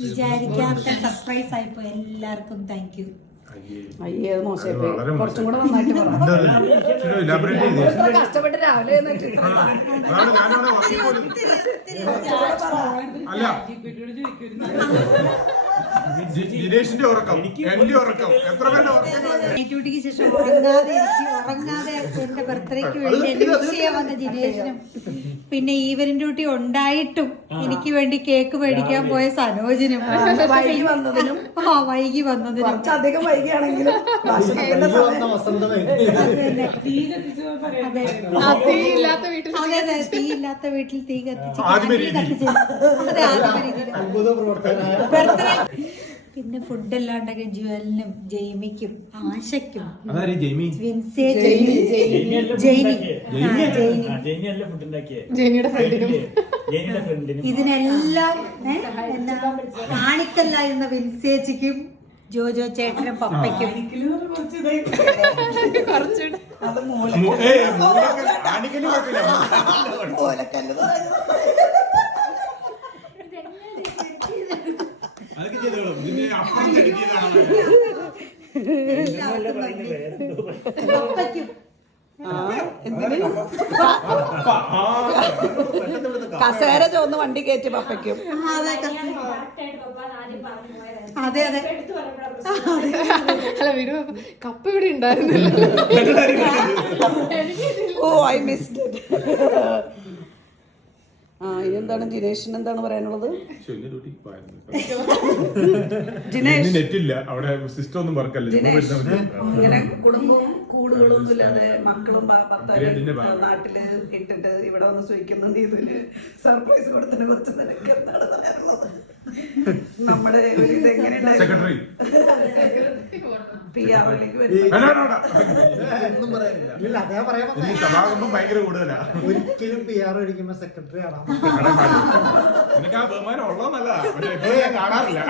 വിചാരിക്കാത്ത സർപ്രൈസ് ആയിപ്പോ എല്ലാവർക്കും താങ്ക് യു. അയ്യേ മോശം കുറച്ചും കൂടെ നന്നായിട്ട് കഷ്ടപ്പെട്ട് രാവിലെ ഡ്യൂട്ടിക്ക് ശേഷം ഉറങ്ങാതെ എന്റെ ബർത്ത്ഡേക്ക് വേണ്ടി എന്നെ വിഷ് ചെയ്യാൻ വന്ന ജിനേഷിനും പിന്നെ ഈവനിങ് ഡ്യൂട്ടി ഉണ്ടായിട്ടും എനിക്ക് വേണ്ടി കേക്ക് മേടിക്കാൻ പോയ സനോജിനും വൈകി വന്നതിനും അധികം വൈകിയാണെങ്കിലും തീയില്ലാത്ത വീട്ടിൽ തീ കത്തിച്ച് പിന്നെ ഫുഡ് എല്ലാം ഉണ്ടാക്കിയ ജുവലിനും ജെയ്മിക്കും ആശയ്ക്കും ഇതിനെല്ലാം കാണിക്കല്ലായിരുന്ന വിൻസേച്ചിക്കും ജോജോ ചേട്ടനും പപ്പയ്ക്കും കസേര ചോന്ന് വണ്ടി കയറ്റി പപ്പയ്ക്കും. അതെ അതെ അല്ല വീട് കപ്പ ഇവിടെ ഉണ്ടായിരുന്നില്ല. ഓ ഐ മിസ്ഡ് ഇറ്റ്. എന്താണ് ജിനേഷിന് എന്താണ് പറയാനുള്ളത്? ജിനേഷ് ഇങ്ങനെ കുടുംബവും കൂടുകളൊന്നും ഇല്ലാതെ മക്കളും ഭർത്താവും നാട്ടില് ഇട്ടിട്ട് ഇവിടെ വന്ന് ചോദിക്കുന്നുണ്ട് ഇതിന് സർപ്രൈസ് കൊടുത്തതിനെ കുറിച്ച് നിനക്ക് എന്താണ് പറയാനുള്ളത്? നമ്മുടെ ഒരു ഇതെങ്ങനെ PR-ലേക്ക് ഒരിക്കലും PR അടിക്കുമ്പോ സെക്രട്ടറി ആണോ? എനിക്ക് ആ ബഹുമാനം ഉള്ളതല്ല, കാണാറില്ല.